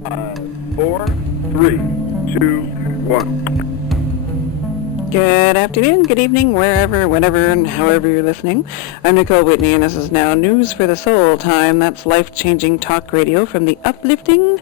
4, 3, 2, 1. Good afternoon, good evening, wherever, whenever, and however you're listening. I'm Nicole Whitney, and this is now News for the Soul time. That's life-changing talk radio from the uplifting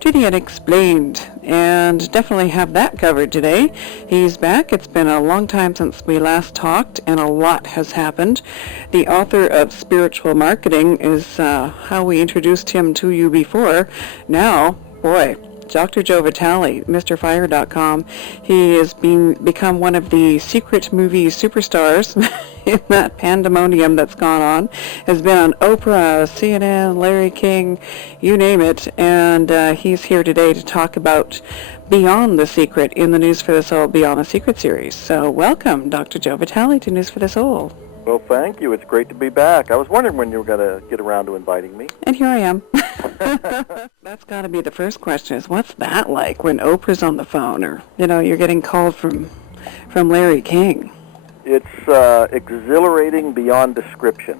to the unexplained. And definitely have that covered today. He's back. It's been a long time since we last talked, and a lot has happened. The author of Spiritual Marketing is how we introduced him to you before. Now, boy, Dr. Joe Vitale, MrFire.com. He has become one of the secret movie superstars in that pandemonium that's gone on. Has been on Oprah, CNN, Larry King, you name it. And he's here today to talk about Beyond the Secret in the News for the Soul Beyond the Secret series. So welcome, Dr. Joe Vitale, to News for the Soul. Well, thank you. It's great to be back. I was wondering when you were going to get around to inviting me. And here I am. That's got to be the first question is, what's that like when Oprah's on the phone or, you're getting called from Larry King? It's exhilarating beyond description.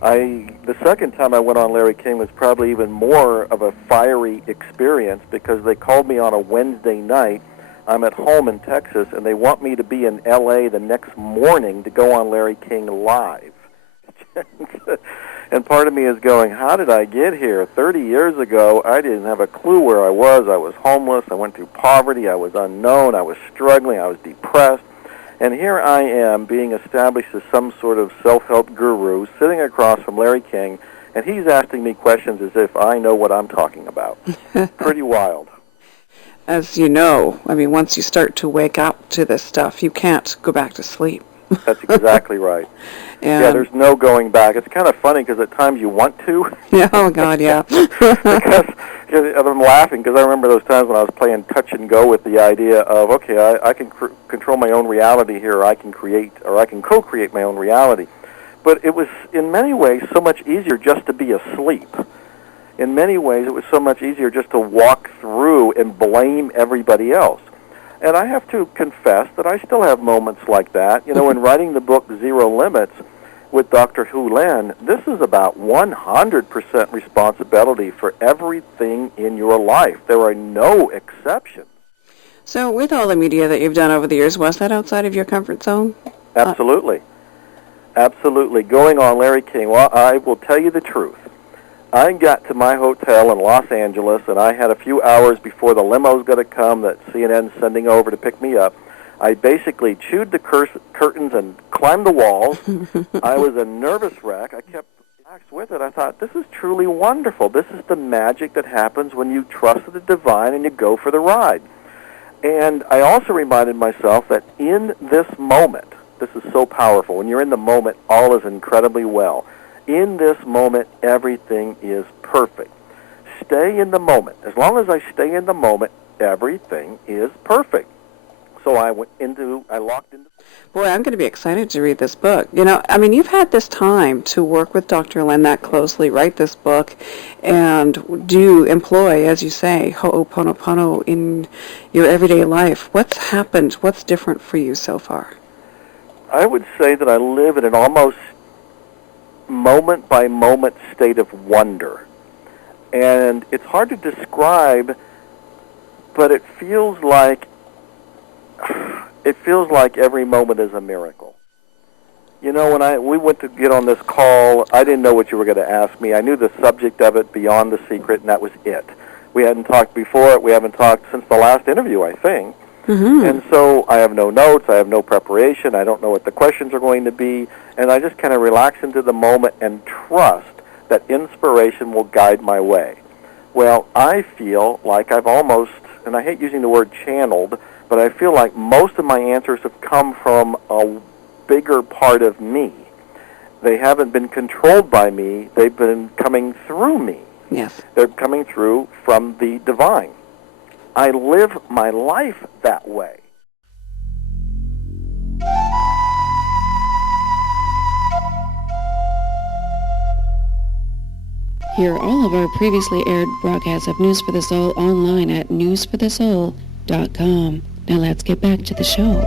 The second time I went on Larry King was probably even more of a fiery experience because they called me on a Wednesday night. I'm at home in Texas, and they want me to be in L.A. the next morning to go on Larry King Live. And part of me is going, how did I get here? 30 years ago, I didn't have a clue where I was. I was homeless. I went through poverty. I was unknown. I was struggling. I was depressed. And here I am being established as some sort of self-help guru sitting across from Larry King, and he's asking me questions as if I know what I'm talking about. Pretty wild. As you know, once you start to wake up to this stuff, you can't go back to sleep. That's exactly right. Yeah, there's no going back. It's kind of funny because at times you want to. Yeah, oh, God, yeah. because I'm laughing because I remember those times when I was playing touch and go with the idea of, okay, I can control my own reality here, or I can create, or I can co-create my own reality. But it was, in many ways, so much easier just to be asleep. In many ways, it was so much easier just to walk through and blame everybody else. And I have to confess that I still have moments like that. In writing the book Zero Limits with Dr. Hu Lin, this is about 100% responsibility for everything in your life. There are no exceptions. So with all the media that you've done over the years, was that outside of your comfort zone? Absolutely. Absolutely. Going on Larry King, well, I will tell you the truth. I got to my hotel in Los Angeles, and I had a few hours before the limo's going to come that CNN's sending over to pick me up. I basically chewed the curtains and climbed the walls. I was a nervous wreck. I kept relaxed with it. I thought, this is truly wonderful. This is the magic that happens when you trust the divine and you go for the ride. And I also reminded myself that in this moment, this is so powerful. When you're in the moment, all is incredibly well. In this moment, everything is perfect. Stay in the moment. As long as I stay in the moment, everything is perfect. So I locked into... Boy, I'm going to be excited to read this book. You've had this time to work with Dr. Lin that closely, write this book, and do employ, as you say, hooponopono in your everyday life. What's happened? What's different for you so far? I would say that I live in an almost moment-by-moment state of wonder. And it's hard to describe, but it feels like every moment is a miracle. When we went to get on this call, I didn't know what you were going to ask me. I knew the subject of it, Beyond the Secret, and that was it. We hadn't talked before it. We haven't talked since the last interview, I think. Mm-hmm. And so I have no notes, I have no preparation, I don't know what the questions are going to be, and I just kind of relax into the moment and trust that inspiration will guide my way. Well, I feel like I've almost, and I hate using the word channeled, but I feel like most of my answers have come from a bigger part of me. They haven't been controlled by me, they've been coming through me. Yes. They're coming through from the divine. I live my life that way. Hear all of our previously aired broadcasts of News for the Soul online at newsforthesoul.com. Now let's get back to the show.